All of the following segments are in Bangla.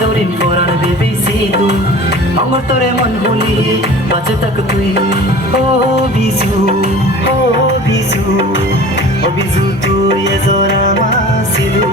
দৌড়িন পরাণ দেবী সিধু আমার তোরে মন ভুলি বাঁচে থাক তুই ও বিজু ও বিজু ও বিজু তুই এজোরা মাসিলু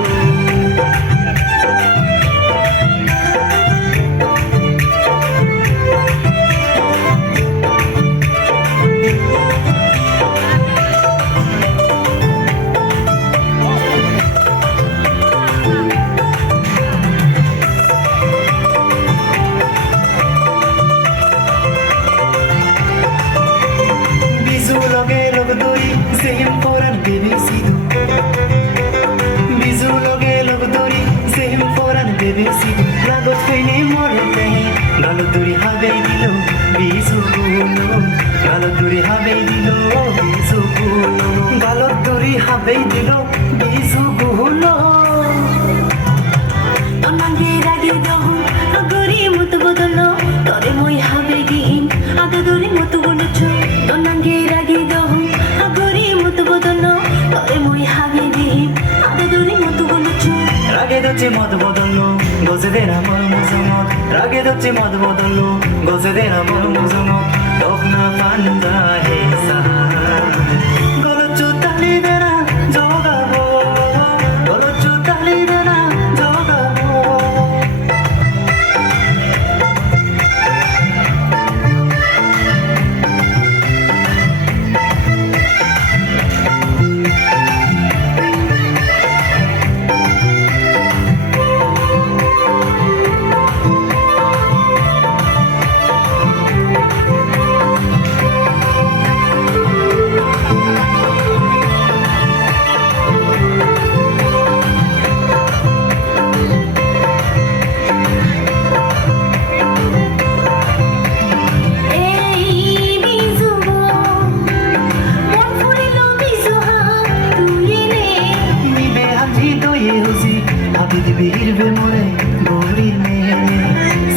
Sehim foran bebe sidu Bizu loge logdori Sehim foran bebe sidu Lagot kaine more nahi Galo duri habe dilo Bizu gulo Galo duri habe dilo Bizu gulo Galo duri habe dilo Bizu gulo Tonange rage dahu Agori mutu bodolo Tore moi habe dihin Aga duri mutu bolocho Tonange rage dahu রাগে দচ্ছে মদ বদললো গজে দে না মন মুজমত রাগে দচ্ছে মদ বদললো গজে দে না মন মুজমত তক না পান্দা হে সা গলচু তালি দে না জগাবো গলচু তালি দে না জগাবো Birbe more gorine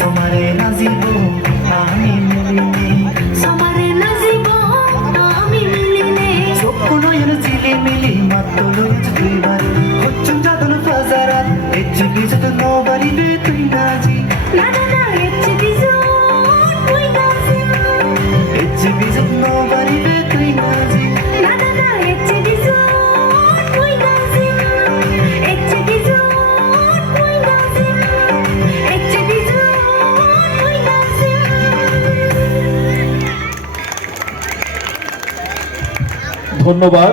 somare nazibo ami miline somare nazibo ami miline sokkono yana chile mili matolo tuibar hochun jadon fazarat etchi bizut no bari be tui naji na na na etchi bizut tui naji etchi bizut no bari be tui naji na na na etchi bizut tui naji etchi bizut ধন্যবাদ।